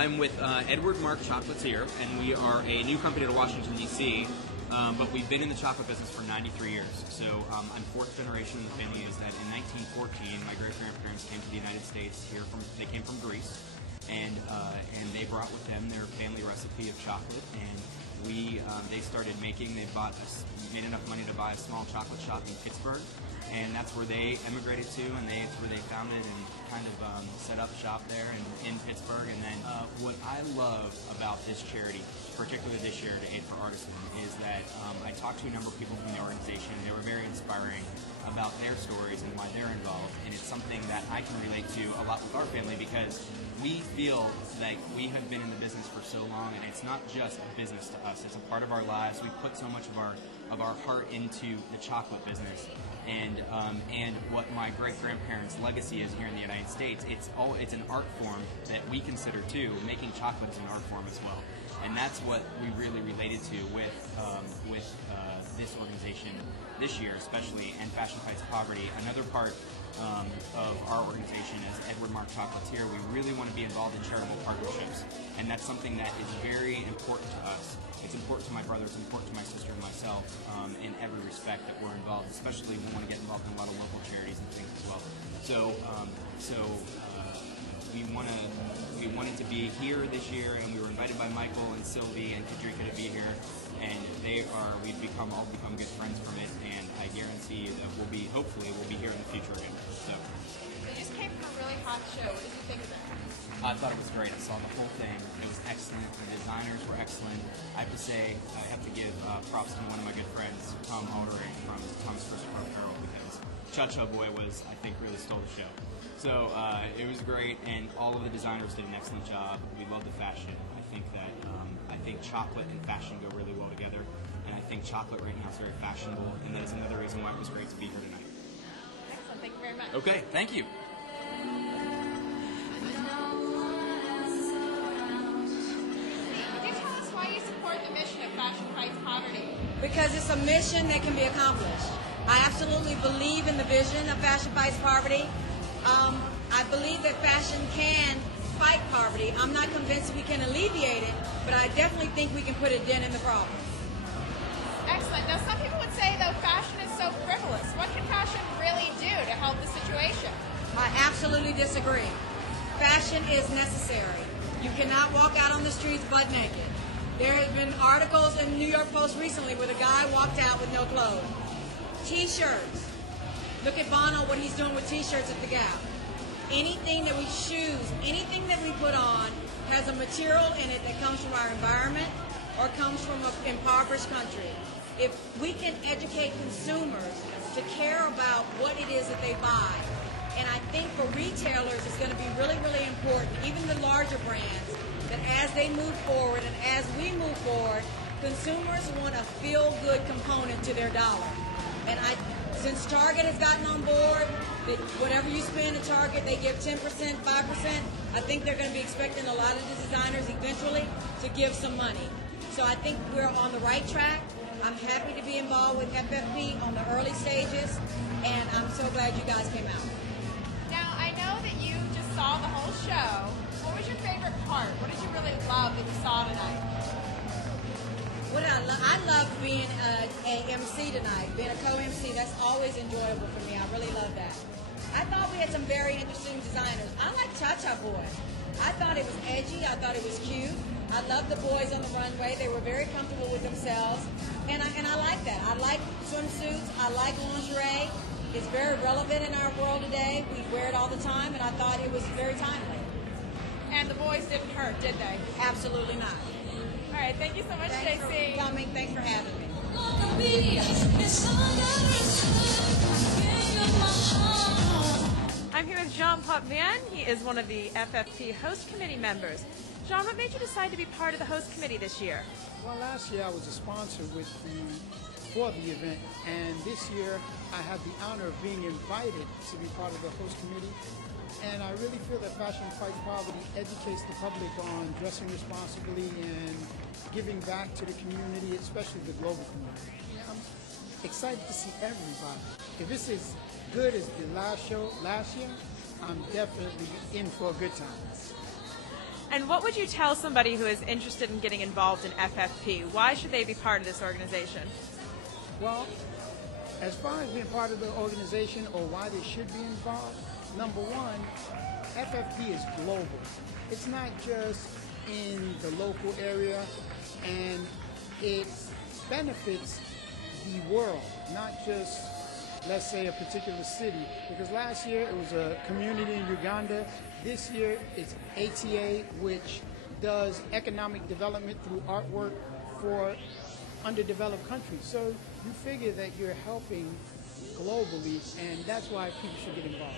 I'm with Edward Marc Chocolatier, and we are a new company to Washington, D.C., but we've been in the chocolate business for 93 years. So I'm fourth generation in the family. Is that in 1914, my great-grandparents came to the United States. They came from Greece, and they brought with them their family recipe of chocolate, and they started making. They made enough money to buy a small chocolate shop in Pittsburgh, and that's where they emigrated to, and that's where they founded and kind of set up shop there in Pittsburgh. And then what I love about this charity, particularly this year to Aid for Artisan, is that I talked to a number of people from the organization. They were very inspiring about their stories and why they're involved, and it's something that I can relate to a lot with our family, because we feel like we have been in the business for so long, and it's not just a business to us. It's a part of our lives. We put so much of our heart into the chocolate business. And what my great-grandparents' legacy is here in the United States, it's an art form that we consider too. Making chocolate is an art form as well, and that's what we really related to with this organization this year, especially, and Fashion Fights Poverty. Another part of our organization is Edward Marc Chocolatier. We really want to be involved in charitable partnerships, and that's something that is very important to us. It's important to my brother, it's important to my sister and myself in every respect that we're involved, especially we want to get involved in a lot of local charities and things as well. So we wanted to be here this year, and we were invited by Michael and Sylvie and Kadrika to be here, and we've all become good friends from it, and I guarantee that hopefully we'll be here in the future again. So you just came from a really hot show. What did you think of it? I thought it was great. I saw the whole thing. It was excellent. The designers were excellent. I have to say, I have to give props to one of my good friends, Tom Aldering from Thomas Christopher Apparel, because Cha-Cha Boy really stole the show. So it was great, and all of the designers did an excellent job. We love the fashion. I think chocolate and fashion go really well together, and I think chocolate right now is very fashionable, and that's another reason why it was great to be here tonight. Excellent. Thank you very much. Okay, thank you. Fashion Fights Poverty? Because it's a mission that can be accomplished. I absolutely believe in the vision of Fashion Fights Poverty. I believe that fashion can fight poverty. I'm not convinced we can alleviate it, but I definitely think we can put a dent in the problem. Excellent. Now, some people would say, though, fashion is so frivolous. What can fashion really do to help the situation? I absolutely disagree. Fashion is necessary. You cannot walk out on the streets butt naked. There have been articles in the New York Post recently where the guy walked out with no clothes. T-shirts. Look at Bono, what he's doing with T-shirts at the Gap. Anything that we choose, anything that we put on has a material in it that comes from our environment or comes from an impoverished country. If we can educate consumers to care about what it is that they buy, and I think for retailers it's going to be really, really important, even the larger brands, that as they move forward and as we move forward, consumers want a feel-good component to their dollar. And since Target has gotten on board, that whatever you spend at Target, they give 10%, 5%, I think they're going to be expecting a lot of the designers eventually to give some money. So I think we're on the right track. I'm happy to be involved with FFP on the early stages, and I'm so glad you guys came out. Now, I know that you just saw the whole show. What was your favorite part? What did you really love that you saw tonight? What I love being a MC tonight, being a co-MC. That's always enjoyable for me. I really love that. I thought we had some very interesting designers. I like Cha-Cha Boy. I thought it was edgy. I thought it was cute. I love the boys on the runway. They were very comfortable with themselves, and I like that. I like swimsuits. I like lingerie. It's very relevant in our world today. We wear it all the time, and I thought it was very timely. And the boys didn't hurt, did they? Absolutely not. All right, thank you so much, Thanks Jaci. for coming. Thanks for having me. I'm here with Jean Poitivien. He is one of the FFP host committee members. Jean, what made you decide to be part of the host committee this year? Well, last year I was a sponsor for the event, and this year I had the honor of being invited to be part of the host committee. And I really feel that Fashion Fights Poverty educates the public on dressing responsibly and giving back to the community, especially the global community. I'm excited to see everybody. If it's as good as the last show last year, I'm definitely in for a good time. And what would you tell somebody who is interested in getting involved in FFP? Why should they be part of this organization? Well, as far as being part of the organization or why they should be involved, number one, FFP is global. It's not just in the local area, and it benefits the world, not just, let's say, a particular city. Because last year it was a community in Uganda. This year it's ATA, which does economic development through artwork for underdeveloped countries. So you figure that you're helping globally, and that's why people should get involved.